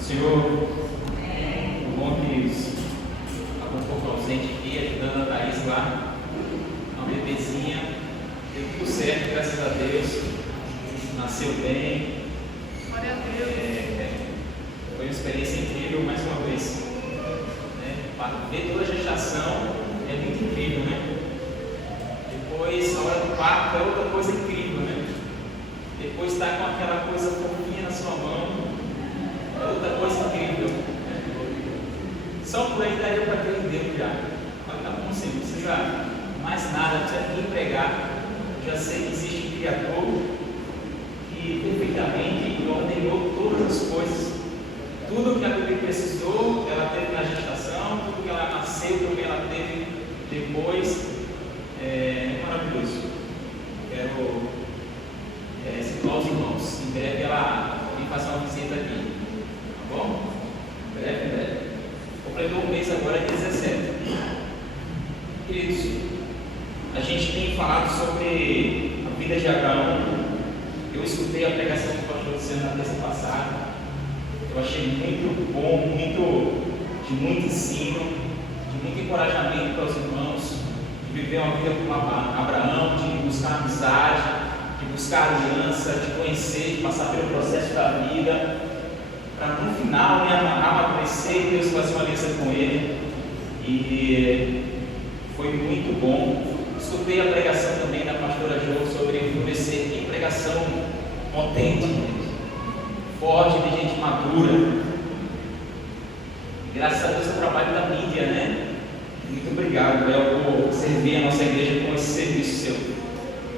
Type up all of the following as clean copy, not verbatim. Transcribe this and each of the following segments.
Senhor, bom que estava um pouco ausente aqui, ajudando a Thaís lá, uma bebezinha, deu tudo certo, graças a Deus, nasceu bem. Glória a Deus. Foi uma experiência incrível, mais uma vez. Ver toda a gestação é muito incrível, né? Depois, a hora do parto é outra coisa incrível, né? Depois estar com aquela coisa fofinha na sua mão é outra coisa incrível. Só por aí daria para ter um Deus já. Mas tá bom, Senhor, não precisa mais nada, não precisa nem pregar. Já sei que existe um Criador que perfeitamente ordenou todas as coisas. Tudo que a bebê precisou, ela teve na gestação, tudo que ela nasceu, também ela teve depois. É maravilhoso. Quero situar os irmãos. Em breve ela vem fazer uma visita aqui. Tá bom? Em breve. Completou um mês agora, dia 17. Queridos, a gente tem falado sobre a vida de Abraão. Eu escutei a pregação do pastor Luciano na terça passada. Eu achei muito bom, de muito ensino, de muito encorajamento para os irmãos, de viver uma vida como Abraão, de buscar amizade, de buscar aliança, de conhecer, de passar pelo processo da vida, para no final amadurecer e Deus fazer uma aliança com ele. E foi muito bom. Escutei a pregação também da pastora Jo sobre enfurecer. Que pregação potente, forte, de gente madura. Graças a Deus é o trabalho da mídia, né? Muito obrigado, Léo, por servir a nossa igreja com esse serviço seu.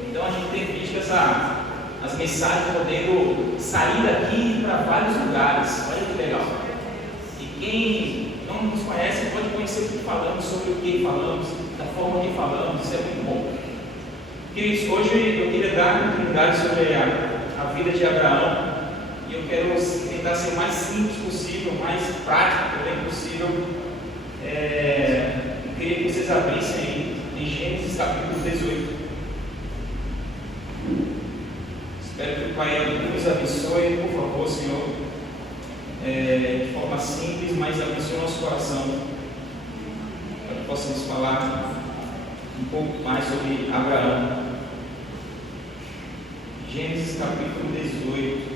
Então a gente tem visto as mensagens podendo sair daqui para vários lugares. Olha que legal. E quem não nos conhece pode conhecer o que falamos, sobre o que falamos, da forma que falamos. Isso é muito bom. Queridos, hoje eu queria dar continuidade sobre a vida de Abraão. E eu quero tentar ser o mais simples possível, mais prático também possível. Eu queria que vocês abrissem aí em Gênesis capítulo 18. Espero que o Pai nos abençoe, por favor, Senhor, de forma simples, mas abençoe o nosso coração, para que possamos falar um pouco mais sobre Abraão. Gênesis capítulo 18.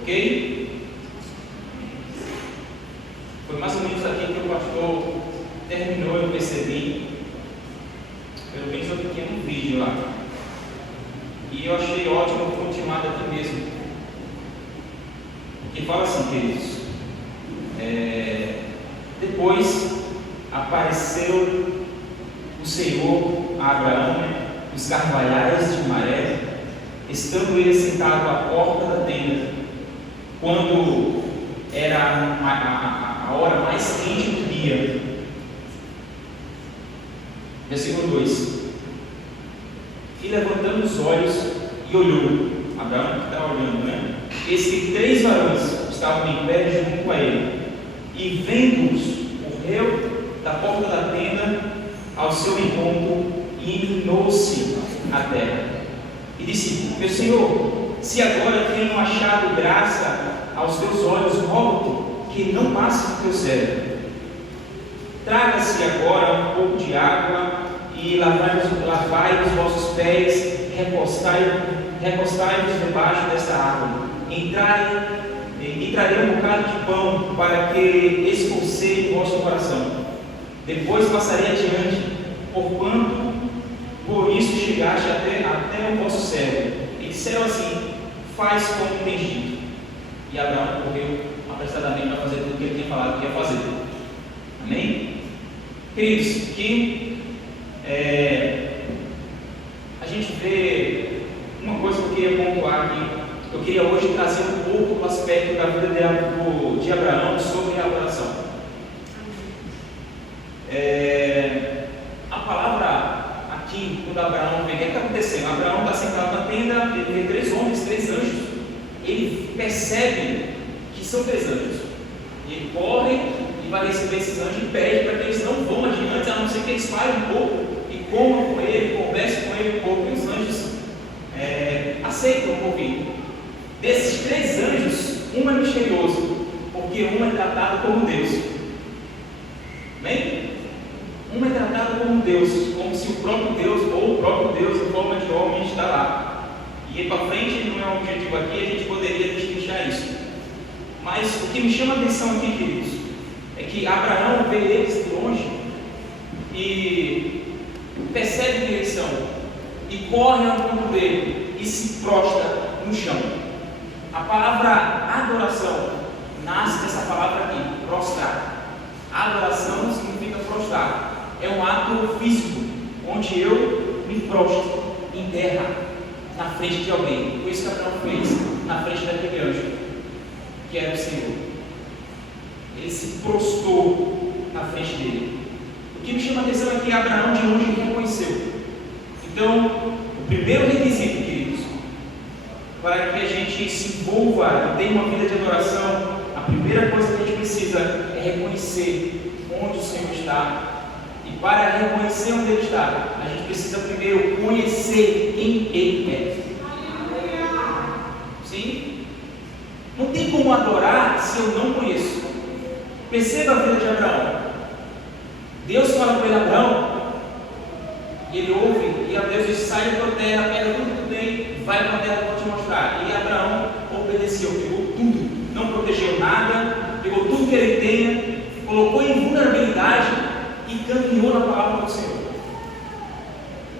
Ok? Foi mais ou menos aqui que o pastor terminou, eu percebi. Pelo menos eu fiquei no vídeo lá. E eu achei ótimo continuar daqui mesmo. Que fala assim, queridos. Depois apareceu o Senhor a Abraão, os carvalhais de Maré, estando ele sentado à porta da tenda, quando era a hora mais quente do dia. Versículo 2: E levantando os olhos e olhou, Abraão que estava olhando, né? Eis que 3 varões estavam em pé junto a ele, e vendo-os, correu da porta da tenda ao seu encontro e inclinou-se à terra. E disse: Meu Senhor, se agora tenho achado graça aos teus olhos, rogo-te que não passe do teu servo. Traga-se agora um pouco de água e lavai os vossos pés, recostai-vos debaixo desta árvore. Entrai e trarei um bocado de pão para que esforceie o vosso coração. Depois passarei adiante, porquanto por isso chegaste até o vosso servo. E disseram assim: Faz como tens dito. E Abraão correu apressadamente para fazer tudo o que ele tinha falado que ia fazer. Amém? Queridos, que a gente vê uma coisa que eu queria pontuar aqui. Eu queria hoje trazer um pouco do aspecto da vida de Abraão sobre a oração. A palavra aqui, quando Abraão vê, o que está acontecendo? Abraão está sentado na tenda, ele vê 3 homens, 3 anjos. Ele percebe que são 3 anjos. E ele corre e vai receber esses anjos e pede para que eles não vão adiante, a não ser que eles parem um pouco e comam com ele, conversem com ele um pouco. E os anjos aceitam o convite. Desses 3 anjos, um é misterioso, porque um é tratado como Deus. Amém? Um é tratado como Deus, como se o próprio Deus, ou o próprio Deus em forma de homem, está lá. E aí para frente, não é um objetivo aqui, a gente poderia destrinchar isso. Mas o que me chama a atenção aqui, queridos, é que Abraão vê eles de longe e percebe que eles são, e corre ao encontro dele e se prostra no chão. A palavra adoração nasce dessa palavra aqui, prostrar. Adoração significa prostrar. É um ato físico, onde eu me prostro em terra, na frente de alguém. Foi isso que Abraão fez na frente daquele anjo, que era o Senhor. Ele se prostrou na frente dele. O que me chama a atenção é que Abraão de longe reconheceu. Então, o primeiro requisito, queridos, para que a gente se envolva e tenha uma vida de adoração, a primeira coisa que a gente precisa é reconhecer onde o Senhor está. E para reconhecer onde Ele está, a gente precisa primeiro conhecer quem Ele é. Sim? Não tem como adorar se eu não conheço. Perceba a vida de Abraão. Deus fala com ele, Abraão, e ele ouve, e a Deus diz, sai da tua terra, pega tudo que tu tem, vai para a terra que eu vou te mostrar. E Abraão obedeceu, pegou tudo, não protegeu nada, pegou tudo que ele tinha, colocou em vulnerabilidade e caminhou na palavra do Senhor.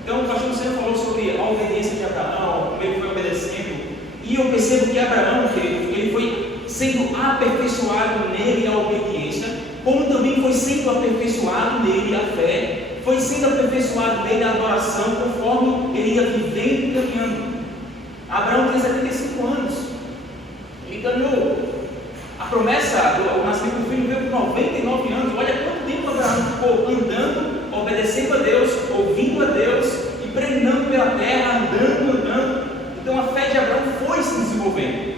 Então o pastor Luciano falou sobre a obediência de Abraão, como ele foi obedecendo, e eu percebo que Abraão, ele foi sendo aperfeiçoado nele a obediência, como também foi sendo aperfeiçoado nele a fé, foi sendo aperfeiçoado nele a adoração, conforme ele ia vivendo e caminhando. Abraão tem 75 anos, ele caminhou. A promessa do nascimento do filho veio com 99 anos. Olha quanto tempo Abraão ficou andando, obedecendo a Deus, ouvindo a Deus, e peregrinando pela terra, andando. Então a fé de Abraão foi se desenvolvendo.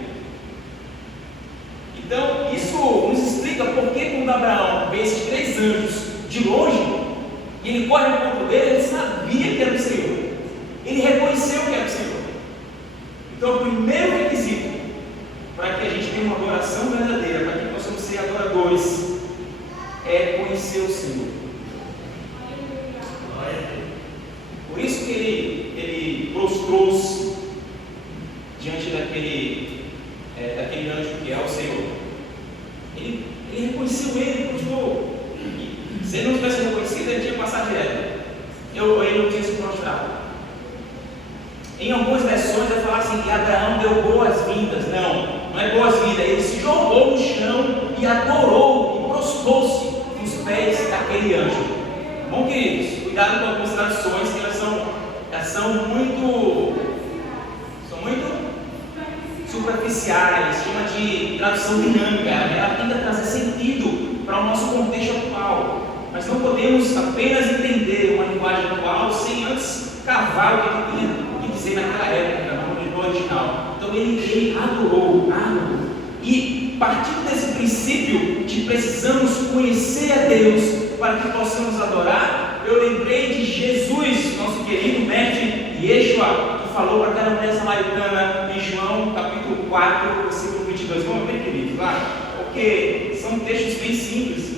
Então isso nos explica por que quando Abraão vê esses 3 anjos de longe, e ele corre ao encontro dele, ele sabia que era o Senhor. Ele reconheceu que era o Senhor. Então o primeiro requisito para que a gente tenha uma adoração verdadeira, para que possamos ser adoradores, é conhecer o Senhor. Por isso que ele prostrou-se diante daquele anjo que é o Senhor. Ele reconheceu ele, prostrou. Se ele não tivesse reconhecido, ele tinha passado direto. Ele não tinha se prostrado. Em algumas versões vai falar assim que Abraão deu boas-vindas. Não é boas-vindas. Ele se jogou no chão e adorou e prostrou-se nos pés daquele anjo. Bom, queridos, cuidado com algumas traduções que elas são muito superficiais, chama de tradução dinâmica. Ela tenta trazer sentido para o nosso contexto atual. Mas não podemos apenas entender uma linguagem atual sem antes cavar o que ele tinha que dizer naquela época, no original. Então ele adorou. E partindo desse princípio de precisamos conhecer a Deus para que possamos adorar, eu lembrei de Jesus, nosso querido mestre Yeshua, que falou para aquela mulher samaritana em João capítulo 4, versículo 22. Vamos ver, queridos, lá? Porque são textos bem simples,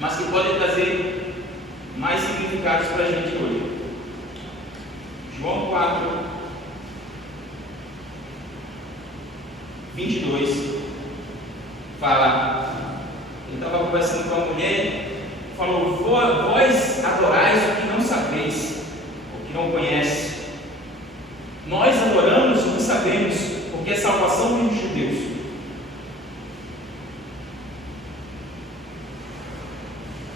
mas que podem trazer mais significados para a gente hoje. João 4, 22, fala, ele estava conversando com a mulher, falou, vós adorais o que não sabeis, o que não conhece. Nós adoramos o que sabemos, porque a salvação vem dos judeus.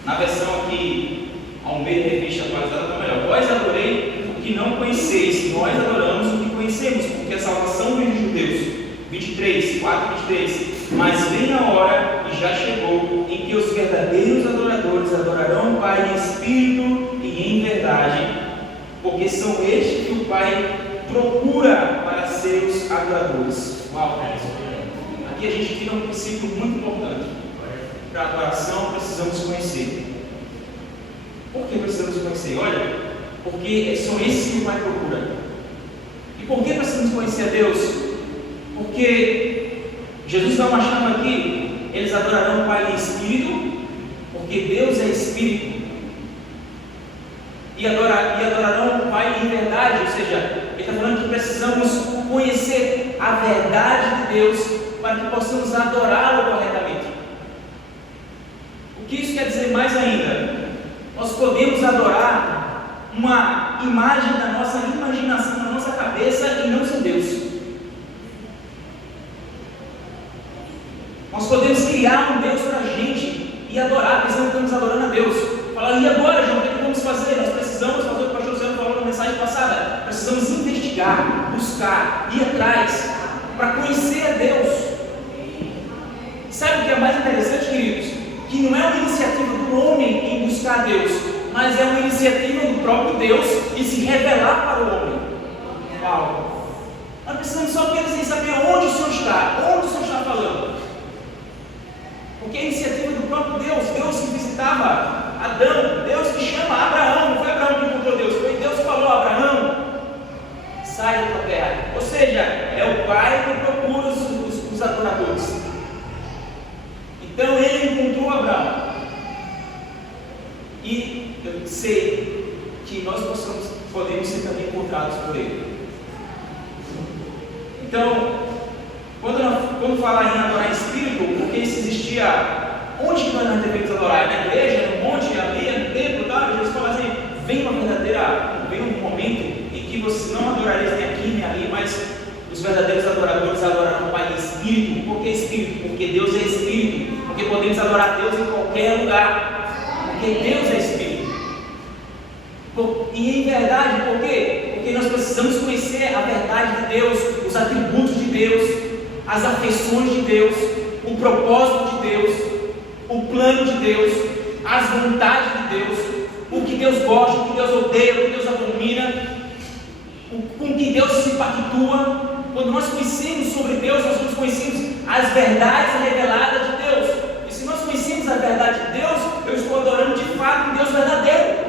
Na versão aqui, Almeida Revista Atualizada, está melhor. Vós adorei o que não conheceis, nós adoramos o que conhecemos, porque a salvação vem dos judeus. 23, 4, 23. Mas vem a hora, e já chegou, em que os verdadeiros adoradores adorarão o Pai em espírito e em verdade, porque são estes que o Pai procura para seus adoradores. Uau, aqui a gente tira um princípio muito importante. Para a adoração precisamos conhecer. Por que precisamos conhecer? Olha, porque são esses que o Pai procura. E por que precisamos conhecer a Deus? Porque Porque Jesus dá uma chama aqui: eles adorarão o Pai em espírito, porque Deus é espírito, e adorarão o Pai em verdade. Ou seja, ele está falando que precisamos conhecer a verdade de Deus para que possamos adorá-lo corretamente. O que isso quer dizer mais ainda? Nós podemos adorar uma imagem da nossa imaginação, na nossa cabeça, e não ser Deus. Nós podemos criar um Deus para a gente e adorar, pensando que estamos adorando a Deus. Falar: e agora, João, o que vamos fazer? Nós precisamos fazer o que o pastor Luciano falou na mensagem passada. Precisamos investigar, buscar, ir atrás, para conhecer a Deus. Sabe o que é mais interessante, queridos? Que não é uma iniciativa do homem em buscar a Deus, mas é uma iniciativa do próprio Deus em se revelar para o homem. Uau! Nós precisamos só apenas saber onde o Senhor está falando. Porque é a iniciativa do próprio Deus. Deus que visitava Adão, Deus que chama Abraão. Não foi Abraão que encontrou Deus, foi Deus que falou: Abraão, sai da tua terra. Ou seja, é o Pai que procura os adoradores. Então ele encontrou Abraão. E eu sei que nós podemos ser também encontrados por ele. Então, quando fala em adorar em espírito, porque isso existia, onde que nós devemos adorar? Na igreja, no monte, ali, no templo, tá? Jesus fala assim: vem um momento em que vocês não adorareis nem aqui nem ali, mas os verdadeiros adoradores adorarão o Pai em espírito. Por que espírito? Porque Deus é espírito. Porque podemos adorar Deus em qualquer lugar, porque Deus é espírito. E em verdade, por quê? Porque nós precisamos conhecer a verdade de Deus, os atributos de Deus, as afeições de Deus, o propósito de Deus, o plano de Deus, as vontades de Deus, o que Deus gosta, o que Deus odeia, o que Deus abomina, com que Deus se pactua. Quando nós conhecemos sobre Deus, nós conhecemos as verdades reveladas de Deus. E se nós conhecemos a verdade de Deus, eu estou adorando de fato um Deus verdadeiro.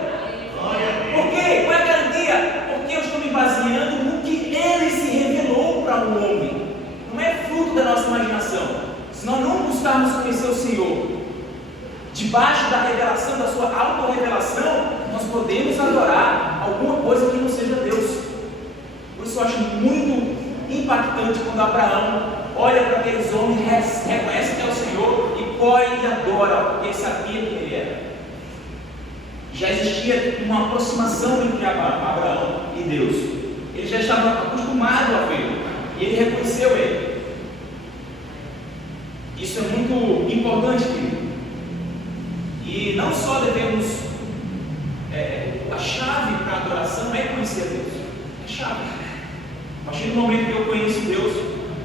Por quê? Qual é a garantia? Porque eu estou me baseando no que Ele se revelou para o homem. Não é fruto da nossa imaginação. Se nós não buscarmos conhecer o Senhor debaixo da revelação, da sua autorrevelação, nós podemos adorar alguma coisa que não seja Deus. Por isso eu acho muito impactante quando Abraão olha para aqueles homens, reconhece que é o Senhor e corre e adora, porque ele sabia quem ele era. Já existia uma aproximação entre Abraão e Deus. Ele já estava acostumado a vê-lo e ele reconheceu ele. Isso é muito importante, querido. E não só devemos, a chave para a adoração é conhecer a Deus. É a chave. A partir do momento que eu conheço Deus,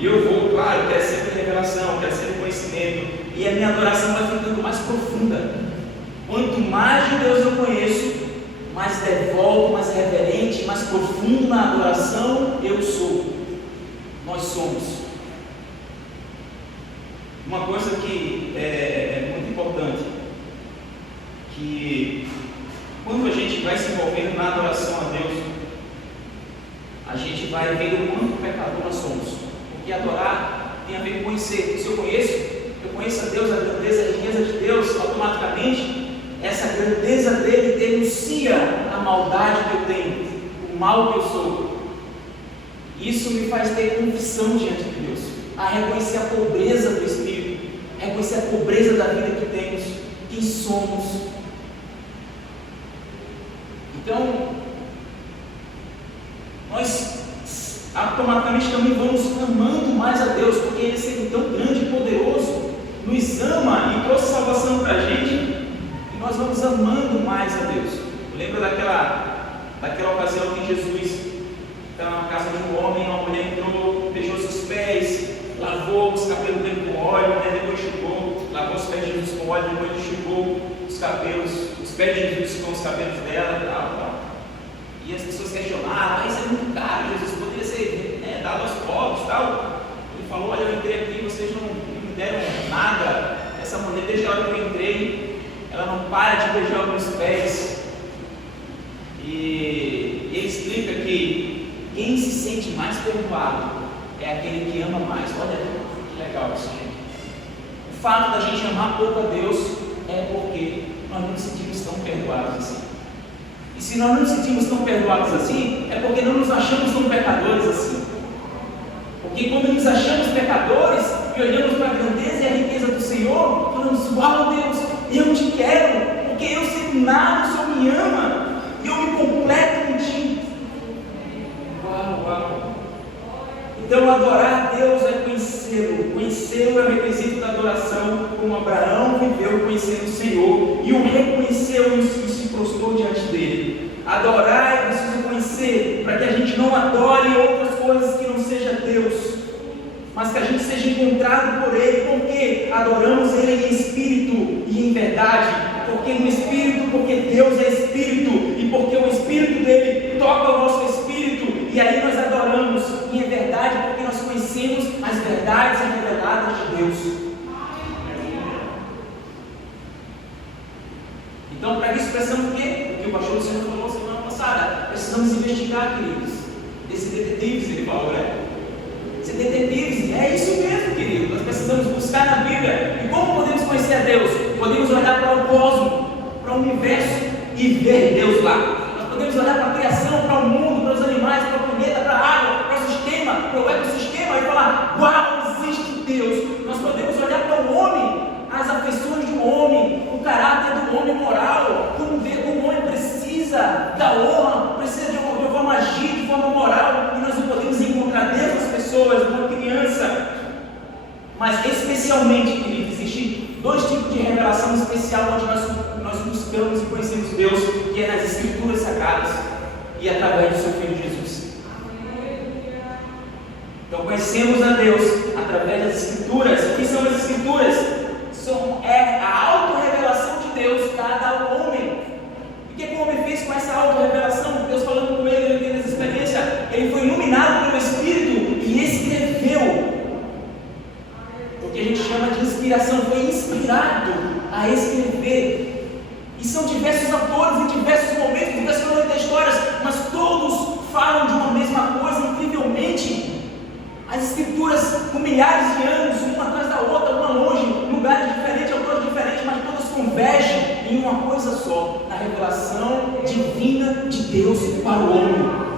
eu vou, claro, eu quero sempre revelação, eu quero sempre conhecimento, e a minha adoração vai ficando mais profunda. Quanto mais de Deus eu conheço, mais devoto, mais reverente, mais profundo na adoração eu sou. Nós somos. Uma coisa que é muito importante, que quando a gente vai se envolvendo na adoração a Deus, a gente vai vendo o quanto pecador nós somos. Porque adorar tem a ver com conhecer. Se eu conheço a Deus, a grandeza, a riqueza de Deus, automaticamente essa grandeza dele denuncia a maldade que eu tenho, o mal que eu sou. Isso me faz ter convicção diante de Deus, a reconhecer a pobreza do Espírito, a reconhecer a pobreza da vida que temos, quem somos. Então, nós automaticamente também vamos amando mais a Deus, porque Ele, sendo tão grande e poderoso, nos ama e trouxe salvação para a gente. Nós vamos amando mais a Deus. Lembra daquela ocasião que Jesus estava na casa de um homem, uma mulher entrou, beijou seus pés, lavou os cabelos dele com óleo, depois enxugou, lavou os pés de Jesus com óleo, depois enxugou os pés de Jesus com os cabelos dela, tal. E as pessoas questionaram: isso é muito caro, Jesus, poderia ser dado aos pobres, tal. Ele falou: olha, eu entrei aqui, vocês não me deram nada. Essa mulher, desde a hora que eu entrei, ela não para de beijar meus pés. E ele explica que quem se sente mais perdoado é é aquele que ama mais. Olha que legal isso, gente. O fato da gente amar pouco a Deus é porque nós não nos sentimos tão perdoados assim. E se nós não nos sentimos tão perdoados assim, é porque não nos achamos tão pecadores assim. Porque quando nos achamos pecadores e olhamos para a grandeza e a riqueza do Senhor, falamos: uau, Deus, eu te quero, porque eu sei nada, o Senhor me ama, e eu me completo em Ti. Uau, uau. Então adorar a Deus é conhecê-lo. Conhecê-lo é o requisito da adoração, como Abraão viveu conhecendo o Senhor, e o reconheceu e se prostrou diante dele. Adorar é preciso conhecer, para que a gente não adore outras coisas que não seja Deus, mas que a gente seja encontrado por Ele, porque adoramos Ele em espírito e em verdade, porque no espírito, porque Deus é espírito, e porque o espírito dele toca o nosso espírito, e aí nós adoramos, e é verdade, porque nós conhecemos as verdades reveladas de Deus. Então, para isso precisamos o quê? O que o pastor Luciano falou semana passada, precisamos investigar, queridos. Esse detetives, ele falou, né? Esse detetives, é isso mesmo, querido. Nós precisamos buscar na Bíblia. E como podemos conhecer a Deus? Podemos olhar para o cosmos, para o universo e ver Deus lá. Nós podemos olhar para a criação, para o mundo, para os animais, para o planeta, para a água, para o sistema, para o ecossistema e falar: uau, existe Deus. Nós podemos olhar para o homem, as afeições do homem, o caráter do homem moral, como ver como o homem precisa da honra, precisa de uma forma agir, de forma moral, e nós não podemos encontrar Deus nas pessoas, na criança. Mas especialmente, querido, existe dois tipos de revelação especial onde nós buscamos e conhecemos Deus, que é nas Escrituras Sagradas e através do seu Filho Jesus. Então conhecemos a Deus através das Escrituras. O que são as Escrituras? É a autorrevelação de Deus dada ao homem. E o que o homem fez com essa autorrevelação? Deus falando com ele tendo essa experiência, ele foi iluminado pelo Espírito e escreveu. O que a gente chama de inspiração, foi inspirado a escrever. E são diversos autores em diversos momentos, diversas histórias, mas todos falam de uma mesma coisa, incrivelmente. As Escrituras, com milhares de anos, uma atrás da outra, uma longe, lugares diferentes, autores diferentes, mas todas convergem em uma coisa só: na revelação divina de Deus para o homem.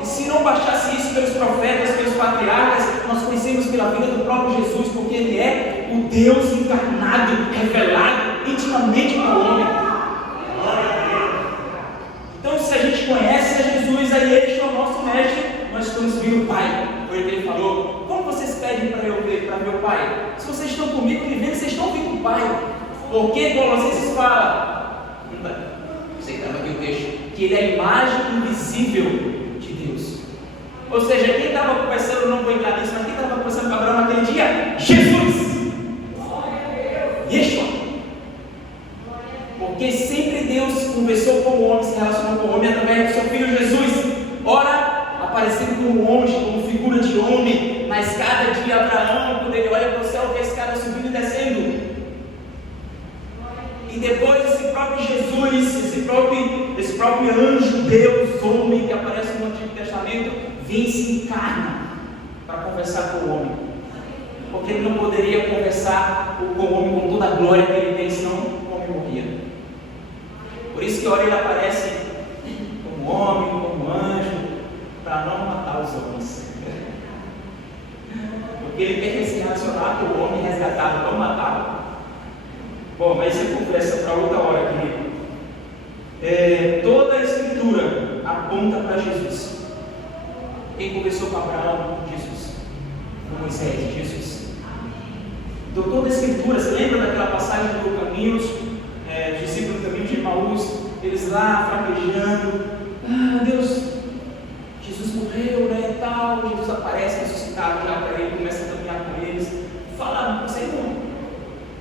E se não bastasse isso pelos profetas, pelos patriarcas, nós conhecemos pela vida do próprio Jesus, porque Ele é o Deus encarnado, revelado intimamente para o homem. Então, se a gente conhece a Jesus, aí Ele é o nosso mestre, nós estamos vendo o Pai. Foi o que Ele falou: como vocês pedem para eu ver, para ver o Pai? Se vocês estão comigo me vendo, vocês estão vendo o Pai. Porque Colossenses fala, você que estava aqui o texto, que Ele é a imagem invisível de Deus. Ou seja, quem estava conversando, não vou entrar nisso, mas quem estava conversando com Abraão naquele dia? Jesus! Yeshua! Porque sempre Deus conversou com o homem, se relacionou com o homem através do seu Filho Jesus. Ora, aparecendo como homem, como figura de homem, mas cada dia Abraão, quando ele olha para o céu, vê esse cara subindo e descendo. E depois esse próprio Jesus, esse próprio anjo, Deus, homem, que aparece no Antigo Testamento, vem e se encarna para conversar com o homem. Porque ele não poderia conversar com o homem com toda a glória que ele tem, senão o homem morria. Por isso que a hora ele aparece como homem, como anjo, para não matar os homens. Porque ele quer se relacionar com o homem resgatado, não matá-lo. Bom, mas isso é conversa para outra hora, querido. Toda a Escritura aponta para Jesus. Quem conversou com Abraão? Jesus. Com Moisés? Jesus. Então toda a Escritura, você lembra daquela passagem do Caminhos, os discípulos do caminho de Emaús, eles lá fraquejando: Deus, Jesus morreu, né, e tal. Jesus aparece ressuscitado já para ele, começa a caminhar com eles, fala: vocês não,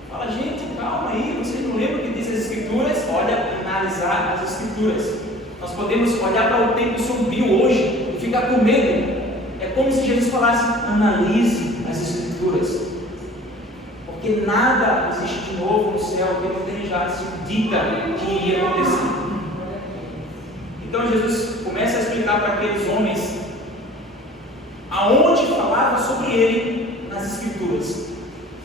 fala, gente, calma aí, vocês não lembram o que diz as Escrituras? Olha, analisar as Escrituras. Nós podemos olhar para o tempo sombrio hoje e ficar com medo. É como se Jesus falasse: analise as Escrituras, porque nada existe de novo no céu que não tenha já sido dita que iria acontecer. Então Jesus começa a explicar para aqueles homens aonde falava sobre ele nas Escrituras.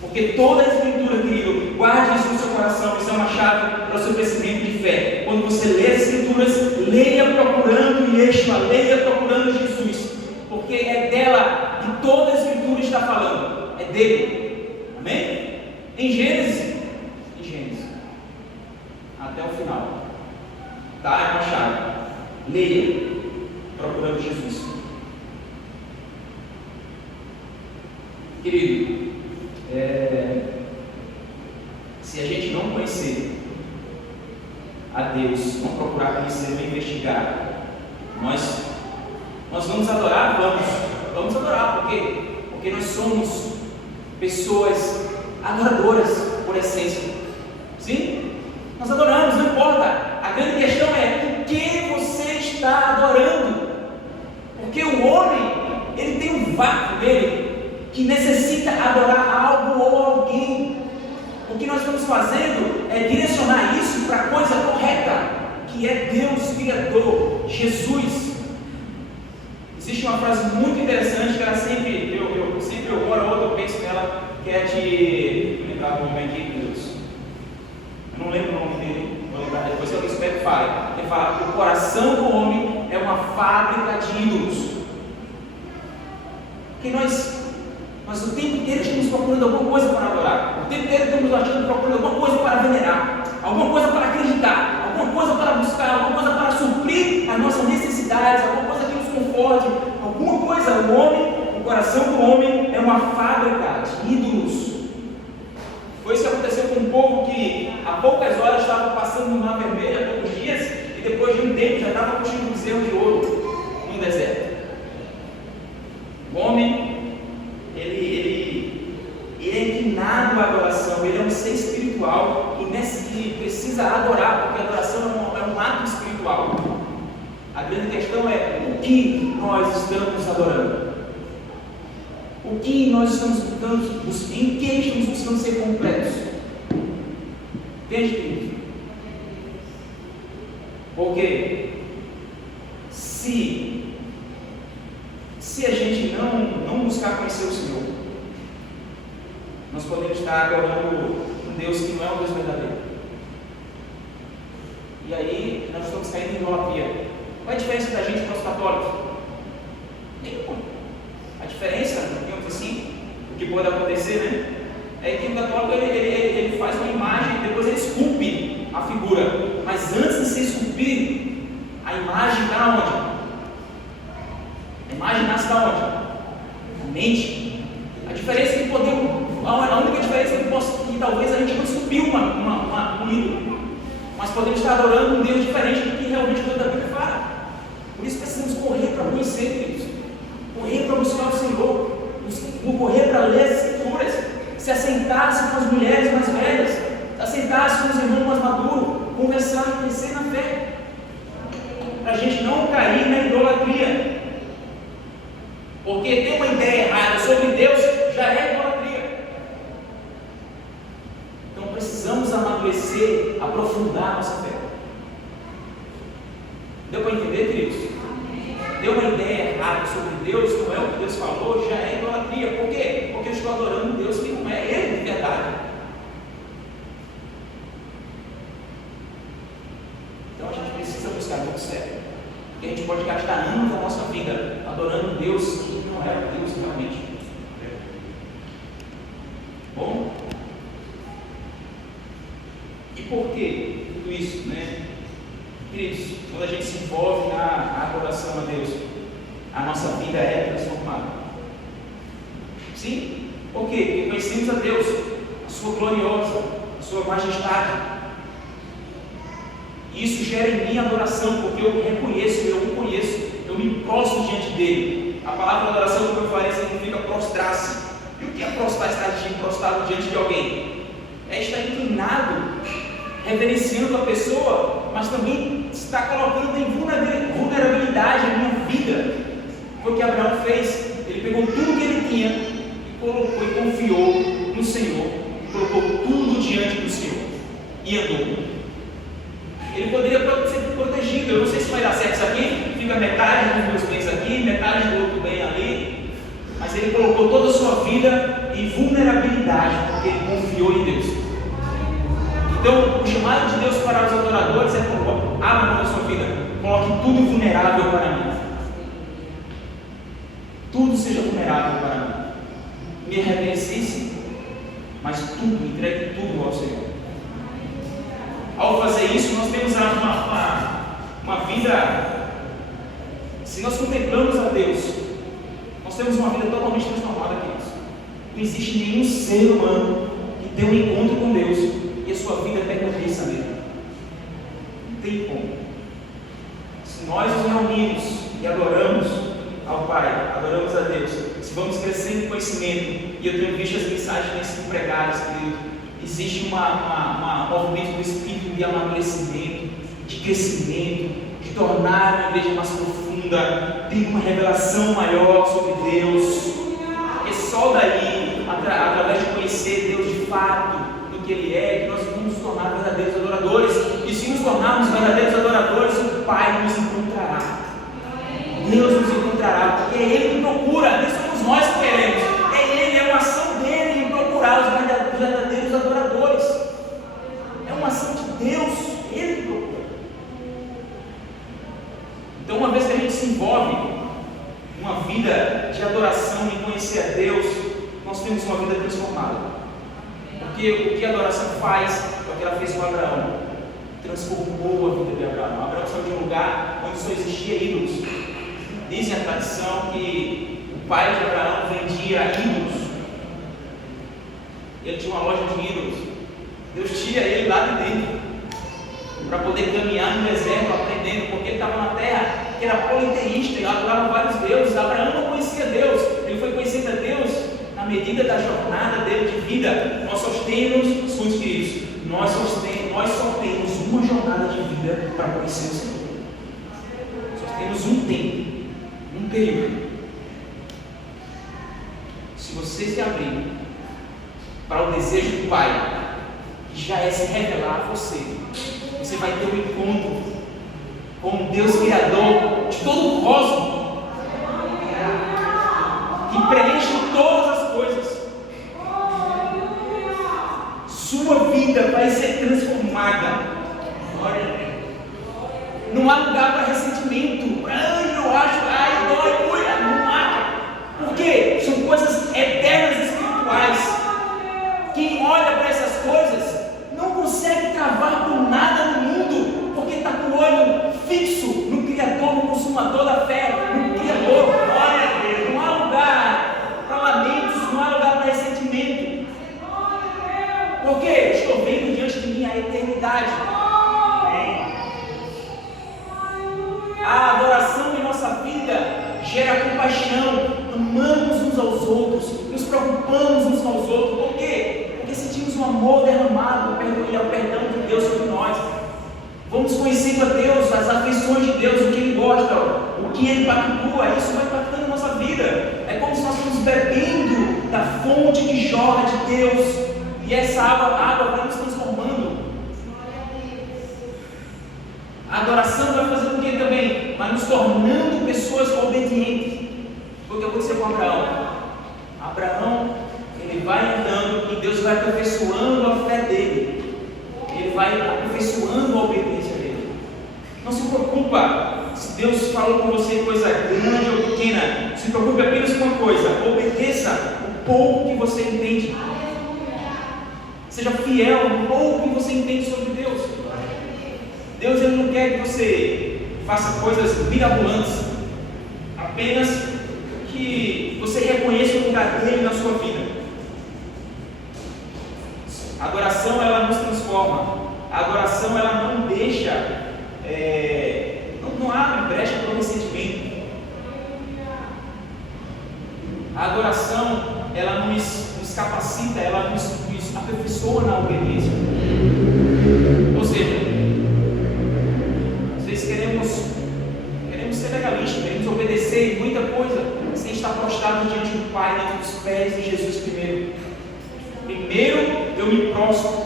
Porque toda a Escritura, querido, guarde isso no seu coração, isso é uma chave para o seu crescimento de fé. Quando você lê as Escrituras, leia procurando Yeshua, leia procurando Jesus, porque é dela que toda a Escritura está falando, é dele. Amém? Em Gênesis, até o final, tá? É uma chave. Leia procurando Jesus. Querido, se a gente não conhecer a Deus, não procurar conhecer, não investigar, nós vamos adorar, vamos adorar, por quê? Porque nós somos pessoas adoradoras por essência. Sim? Nós adoramos, não importa. A grande questão é o que você está adorando. Porque o homem, ele tem um vácuo dele que necessita adorar algo ou alguém. O que nós estamos fazendo é direcionar isso para a coisa correta, que é Deus Criador, Jesus. Existe uma frase muito interessante que ela sempre, eu sempre hora ou outra eu penso nela, que é de, vou lembrar do nome aqui, Deus. Eu não lembro o nome dele, vou lembrar depois, se alguém souber, fale. Ele fala: o coração do homem é uma fábrica de ídolos. Porque nós o tempo inteiro estamos procurando alguma coisa para adorar, o tempo inteiro estamos procurando alguma coisa para venerar, alguma coisa para acreditar, alguma coisa para buscar, alguma coisa para suprir as nossas necessidades, alguma coisa que nos conforte, alguma coisa. O homem, o coração do homem é uma fábrica de ídolos. Foi isso que aconteceu com um povo que há poucas horas estava passando no Mar Vermelho, há poucos dias, e depois de um tempo já estava construindo um bezerro de ouro no deserto. O homem, ele é inclinado à adoração, ele é um ser espiritual que precisa adorar, porque a adoração é um ato espiritual. A grande questão é o que nós estamos adorando. O que nós estamos buscando, em que estamos buscando ser completos? Entende, querido? Porque se a gente não buscar conhecer o Senhor, nós podemos estar adorando um Deus que não é um Deus verdadeiro. E aí nós estamos caindo em idolatria. Qual é a diferença da gente para os católicos? Nenhuma. A diferença, digamos assim, o que pode acontecer, né? É que o católico ele faz uma imagem e depois ele esculpe a figura. Mas antes de se esculpir, a imagem está onde? A imagem nasce da onde? Na mente. A diferença é que a única diferença é que talvez a gente não esculpiu um ídolo, mas podemos estar adorando um Deus diferente do que realmente o Deus da Bíblia fala. Por isso precisamos correr para conhecer, queridos. Correr para buscar o Senhor, correr para ler as Escrituras, se assentar-se com as mulheres mais velhas, se assentar-se com os irmãos mais maduros, conversar e crescer na fé, para a gente não cair na idolatria. Porque ter uma ideia errada sobre Deus já é idolatria. Então precisamos amadurecer, aprofundar nossa fé. Deu para entender, queridos? Deu uma ideia errada sobre Deus, não é o que Deus falou, já é idolatria. Por quê? Porque eu estou adorando um Deus que não é Ele de verdade. Então a gente precisa buscar muito sério. Porque a gente pode gastar anos da nossa vida adorando um Deus que não é o Deus realmente. Bom? E por que tudo isso, né? Queridos, quando a gente se envolve na adoração a Deus, a nossa vida é transformada. Sim? Por quê? Porque conhecemos a Deus, a sua gloriosa, a sua majestade. E isso gera em mim adoração, porque eu reconheço, eu o conheço, eu me prostro diante dele. A palavra adoração, como eu falei, significa prostrar-se. E o que é prostrar? Estar prostrado diante de alguém? É estar inclinado, reverenciando a pessoa, mas também está colocando em vulnerabilidade a minha vida. Foi o que Abraão fez. Ele pegou tudo que ele tinha e colocou e confiou no Senhor, colocou tudo diante do Senhor e andou. Ele poderia ser protegido. Eu não sei se vai dar certo isso aqui. Fica metade dos meus bens aqui, metade do outro bem ali. mas ele colocou toda a sua vida em vulnerabilidade, porque ele confiou em Deus. Então, o chamado de Deus para os adoradores é: abra mão da sua vida, coloque tudo vulnerável para mim. Tudo seja vulnerável para mim. Me reverencice, mas tudo, entregue tudo ao Senhor. Ao fazer isso, nós temos uma vida. Se nós contemplamos a Deus, nós temos uma vida totalmente transformada, queridos. Não existe nenhum ser humano que tenha um encontro com Deus e a sua vida permaneça nele. Não tem como. Se nós nos reunimos e adoramos ao Pai, adoramos a Deus, se vamos crescendo em conhecimento, e eu tenho visto as mensagens que têm sido pregadas, querido, existe um movimento do Espírito de amadurecimento, de crescimento, de tornar a igreja mais profunda, ter uma revelação maior sobre Deus. É só daí, através de conhecer Deus de fato, do que Ele é, que nós vamos nos tornar verdadeiros adoradores. E se nos tornarmos verdadeiros adoradores, o Pai nos encontrará. Deus nos encontrará, porque é Ele que procura, nem somos nós que queremos. É Ele, é uma ação dele em procurar os verdadeiros adoradores. É uma ação de Deus, Ele que procura. Então, uma vez que a gente se envolve em uma vida de adoração, em conhecer a Deus, nós temos uma vida transformada. Porque o que a adoração faz, é o que ela fez com Abraão: transformou a vida de Abraão. Abraão saiu de um lugar onde só existia ídolos. Dizem a tradição que o pai de Abraão vendia ídolos. Ele tinha uma loja de ídolos. Deus tira ele lá de dentro para poder caminhar no deserto, aprendendo, porque ele estava na terra que era politeísta e adorava vários deuses. Abraão não conhecia Deus, ele foi conhecendo a Deus na medida da jornada dele de vida. Nós só temos, escute, queridos, nós só temos uma jornada de vida para conhecer o Senhor. Só temos um tempo, um período. Se você se abrir para o desejo do Pai, que já é se revelar a você, você vai ter um encontro com o Deus Criador de todo o cosmos, que preenche todas as coisas. Sua vida vai ser transformada. Não há lugar para ressentimento. Eu acho, dói, não há. Por quê? São coisas eternas, espirituais. Quem olha para essas coisas não consegue travar por nada no mundo, porque está com o olho fixo no Criador, no Consumador da fé, no Criador. Glória a Deus. Não há lugar para lamentos, não há lugar para ressentimento. Porque estou vendo diante de mim a eternidade. A adoração em nossa vida gera compaixão, amamos uns aos outros, nos preocupamos uns aos outros. Por quê? Porque sentimos um amor derramado e o perdão de Deus sobre nós. Vamos conhecendo a Deus, as afeições de Deus, o que Ele gosta, o que Ele pactua. Isso vai impactando a nossa vida. É como se nós estivéssemos bebendo da fonte que jorra de Deus, e essa água vai nos transformando. A adoração vai fazendo o que também? Vai nos tornando pessoas obedientes. Foi o que aconteceu com Abraão. Abraão, ele vai andando e Deus vai aperfeiçoando a fé dele. Ele vai aperfeiçoando a obediência dele. Não se preocupa se Deus falou com você coisa grande ou pequena. Se preocupe apenas com uma coisa: obedeça o pouco que você entende. Seja fiel no pouco que você entende sobre Deus. Deus, Ele não quer que você faça coisas mirabolantes, apenas que você reconheça o lugar dele na sua vida. A adoração, ela nos transforma. A adoração, ela não deixa, não abre brecha para o ressentimento. A adoração, ela nos capacita, ela nos aperfeiçoa na obediência. Ou seja, queremos ser legalistas, queremos obedecer muita coisa, sem estar prostrado diante do Pai, diante dos pés de Jesus primeiro. Primeiro eu me prostro,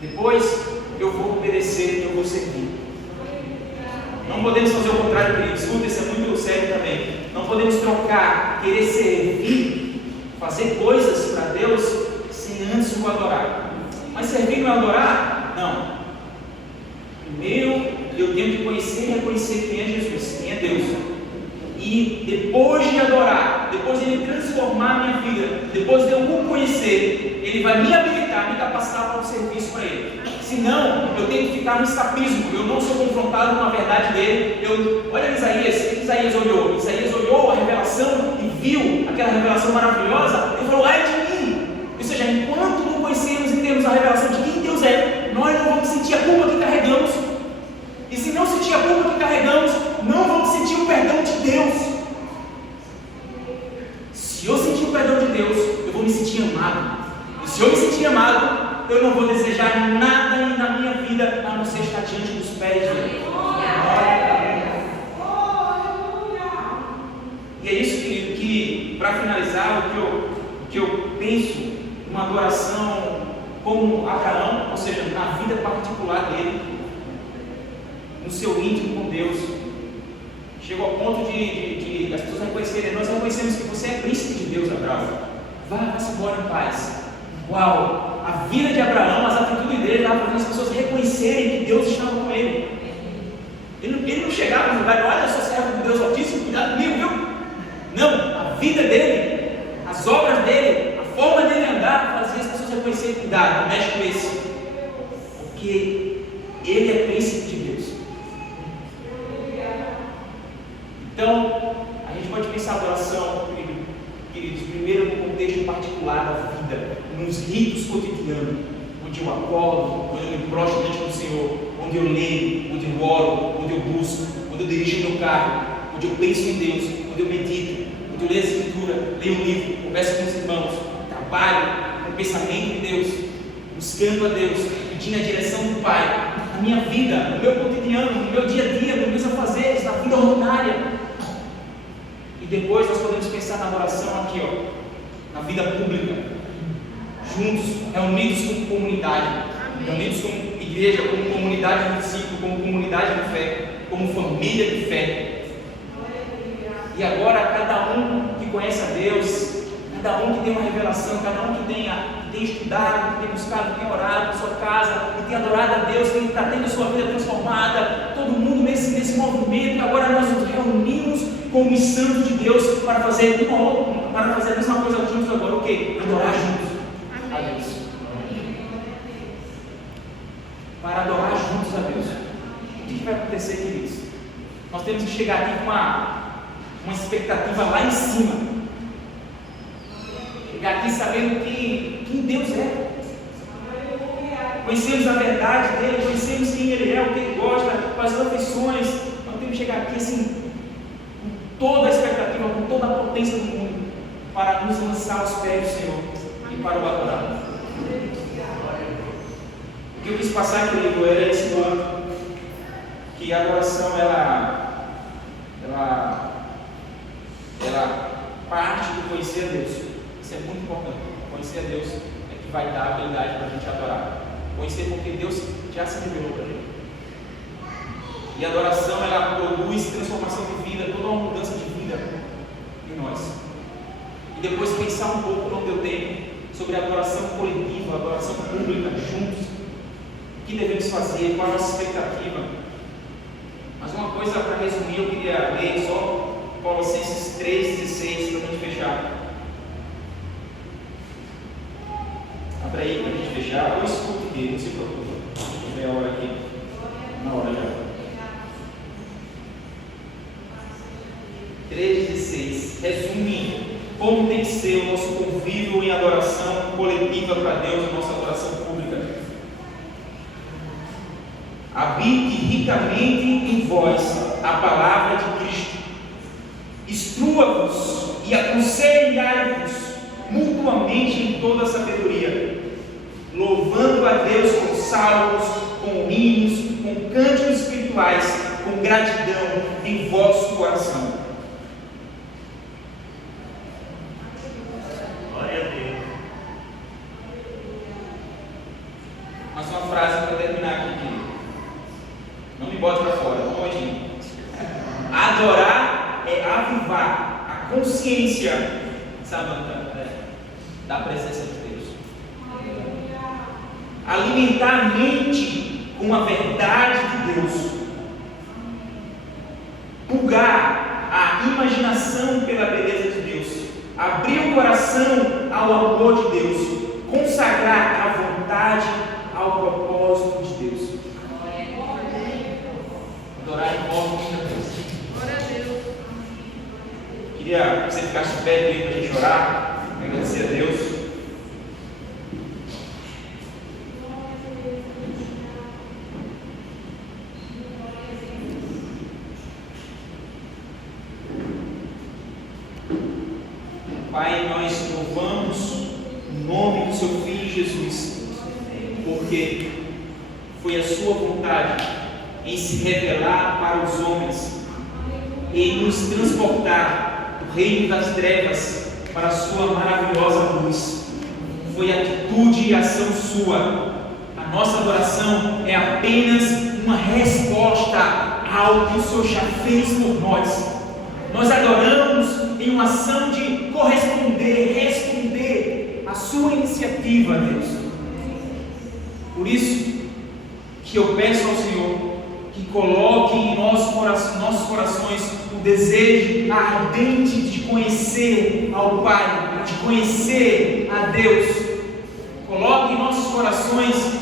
depois eu vou obedecer, eu vou servir. Não podemos fazer o contrário, querido. Escuta, isso é muito sério também. Não podemos trocar, querer servir fazer coisas para Deus sem antes o adorar. Mas servir não é adorar? Não. Primeiro eu tenho que conhecer e reconhecer quem é Jesus, quem é Deus. E depois de adorar, depois de Ele transformar a minha vida, depois de eu o conhecer, Ele vai me habilitar, me capacitar para o serviço para Ele. Senão, eu tenho que ficar no escapismo, eu não sou confrontado com a verdade dele. Olha Isaías, o que Isaías olhou? Isaías olhou a revelação e viu aquela revelação maravilhosa e falou: ai de mim! Ou seja, enquanto não conhecemos e temos a revelação de quem Deus é, nós não vamos sentir a culpa que carregamos. E se não sentir a culpa que carregamos, não vamos sentir o perdão de Deus. Se eu sentir o perdão de Deus, eu vou me sentir amado. E se eu me sentir amado, eu não vou desejar nada na minha vida a não ser estar diante dos pés dele. E é isso que para finalizar, o que eu penso, uma adoração como Abraão, ou seja, na vida particular dele, no seu íntimo com Deus, chegou ao ponto de as pessoas reconhecerem: nós reconhecemos que você é príncipe de Deus, Abraão. Vá-se embora em paz. Uau! A vida de Abraão, as atitudes dele, estavam fazendo as pessoas reconhecerem que Deus estava com ele. Ele não chegava no lugar: olha, eu sou servo de Deus Altíssimo, cuidado comigo, viu? Não, a vida dele, as obras dele, a forma dele andar, fazia as pessoas reconhecerem: cuidado, não mexe com esse, porque ele é príncipe de Deus. Então, a gente pode pensar a adoração, queridos, primeiro no contexto particular da vida, nos ritos cotidianos, onde eu acordo, onde eu me prostro diante do Senhor, onde eu leio, onde eu oro, onde eu busco, onde eu dirijo meu carro, onde eu penso em Deus, onde eu medito, onde eu leio a Escritura, leio um livro, converso com os irmãos, trabalho com o pensamento de Deus, buscando a Deus, pedindo a direção do Pai, na minha vida, no meu cotidiano, no meu dia a dia, nos meus afazeres, na vida ordinária. E depois nós podemos pensar na adoração aqui, na vida pública, juntos, reunidos como comunidade, reunidos como igreja, como comunidade de discípulos, como comunidade de fé, como família de fé. E agora cada um que conhece a Deus, cada um que tem uma revelação, cada um que tem estudado, que tem buscado, que tem orado na sua casa, que tem adorado a Deus, que está tendo a sua vida transformada, todo mundo nesse movimento. Agora nós nos reunimos como santos de Deus para fazer a mesma coisa juntos agora. O quê? Adorar juntos a Deus. Para adorar juntos a Deus. O que vai acontecer, queridos? Nós temos que chegar aqui com uma expectativa lá em cima. Chegar aqui sabendo quem Deus é. Conhecemos a verdade dele, conhecemos quem ele é, o que ele gosta, quais as afeições. Nós temos que chegar aqui assim, com toda a expectativa, com toda a potência do mundo, para nos lançar aos pés do Senhor e para o adorar. O que eu quis passar, querido, era esse ponto, que a adoração, ela parte do conhecer a Deus. Isso é muito importante. Conhecer a Deus é que vai dar a habilidade para a gente adorar. Conhecer porque Deus já se revelou para a gente. E a adoração, ela produz transformação de vida, toda uma mudança de vida em nós. E depois pensar um pouco, não deu tempo, sobre a adoração coletiva, a adoração pública, juntos. O que devemos fazer, qual a nossa expectativa. Mas uma coisa para resumir, eu queria ler só Colossenses 3,16 para a gente fechar. Abra aí para a gente fechar, ou escute dele, não se preocupe. Deixa eu ver a hora aqui. Na hora já. 3,16 resume como tem que ser o nosso convívio em adoração coletiva para Deus, a nossa adoração pública. Habite ricamente em vós a palavra de Cristo, instrua-vos e aconselhai-vos mutuamente em toda a sabedoria, louvando a Deus com salmos, com hinos, com cânticos espirituais, com gratidão em vosso coração. Mais uma frase para terminar aqui, querido. Não me bote para fora, não pode ir. Adorar é avivar a consciência, Samantha, da presença de Deus. Alimentar a mente com a verdade de Deus. Pulgar a imaginação pela beleza de Deus. Abrir o coração ao amor de Deus. Consagrar a vontade ao propósito de Deus. Adorar em voz de Deus. Glória a Deus. Queria que você ficasse de pé para a gente orar, agradecer a Deus. Pai, nós louvamos o nome do Seu Filho Jesus, porque foi a Sua vontade em se revelar para os homens, em nos transportar do reino das trevas para a Sua maravilhosa luz. Foi atitude e ação Sua. A nossa adoração é apenas uma resposta ao que o Senhor já fez por nós. Nós adoramos em uma ação de corresponder, responder à Sua iniciativa, Deus. Por isso que eu peço ao Senhor que coloque em nossos corações o desejo ardente de conhecer ao Pai, de conhecer a Deus. Coloque em nossos corações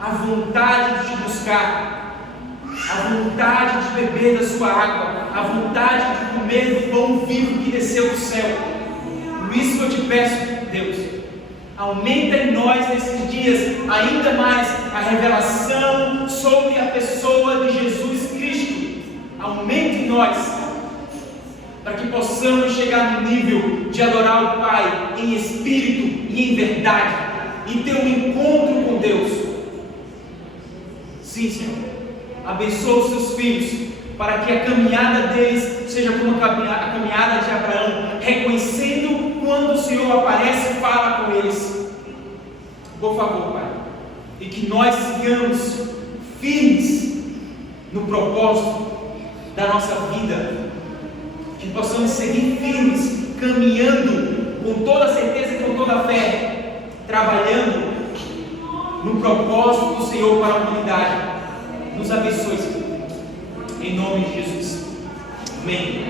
a vontade de te buscar, a vontade de beber da Sua água, a vontade de comer do pão vivo que desceu do céu. Por isso que eu te peço, Deus, aumenta em nós nesses dias ainda mais a revelação sobre a pessoa de Jesus Cristo. Aumenta em nós, para que possamos chegar no nível de adorar o Pai em espírito e em verdade, e ter um encontro com Deus. Sim, Senhor. Abençoa os seus filhos, para que a caminhada deles seja como a caminhada de Abraão, reconhecendo quando o Senhor aparece e fala com eles. Por favor, Pai, e que nós sigamos firmes no propósito da nossa vida, que possamos seguir firmes, caminhando com toda a certeza e com toda a fé, trabalhando no propósito do Senhor para a humanidade. Nos abençoe, Senhor. Em nome de Jesus. Amém.